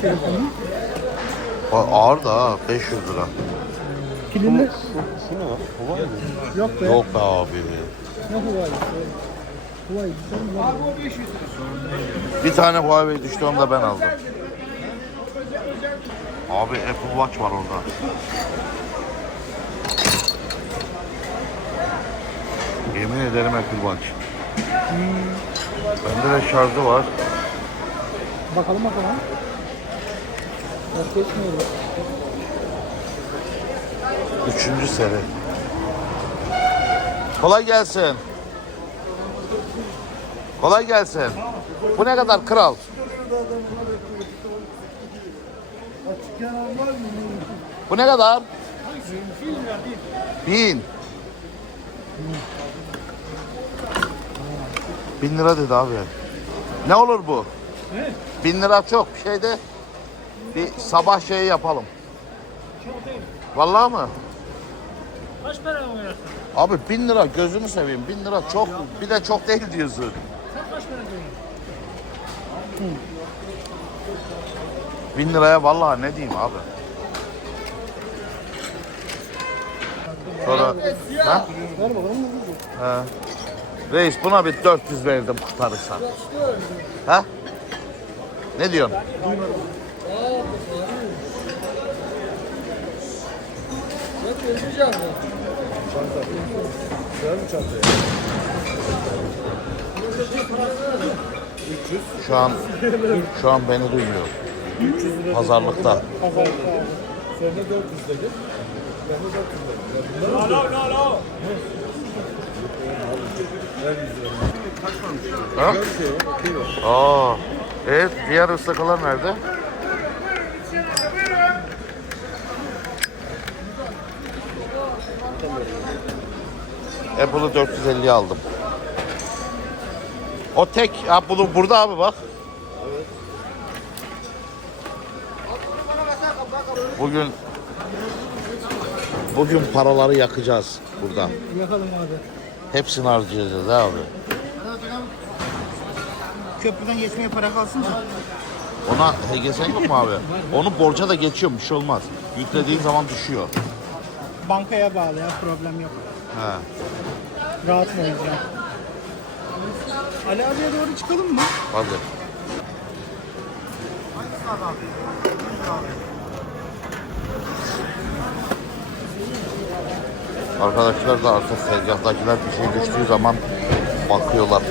Şey yapalım? Aa, Ağır da ha 500 lira. Kilimli. Şu ne lan? Yok be. Yok be abi. Ne Huawei? Huawei. Sen var. Bir tane Huawei düştü onu da ben aldım. Abi Apple Watch var orada. Yemin ederim Apple Watch. Bende de şarjı var. Bakalım bakalım. Başka geçmiyor. Üçüncü seri. Kolay gelsin. Kolay gelsin. Bu ne kadar kral? Bu ne kadar? Bin. Bin lira dedi abi. Ne olur bu? Bin lira çok bir şey de. Bir sabah şeyi yapalım. Vallahi mı? Kaç para oynarsın? Abi bin lira gözünü seveyim. Bin lira çok. Bir de çok değil diyorsun. Sen kaç para oynarsın? Bin liraya vallahi ne diyeyim abi. Sonra ha? Ver bakalım ne oldu? He. Reis buna bir 400 verdim kurtarırsan. Ha? Ne diyorsun? Şu an şu an beni duymuyor. Pazarlıkta. Ha? Aa. Evet, diğer ıslakalar nerede? Apple'ı 450 aldım. O tek, ha bunu burada abi bak. Bugün bugün paraları yakacağız burada. Yakalım abi. Hepsini harcayacağız abi. Köprüden geçmeye para kalsın da. Ona HGS yok mu abi? Onu borca da geçiyor bir şey olmaz. Yüklediğin zaman düşüyor. Bankaya bağlı ya problem yok. He. Rahat oynayacağım. Ali abiye doğru çıkalım mı? Hadi. Arkadaşlar da arka tezgahtakiler bir şey düştüğü zaman bakıyorlar.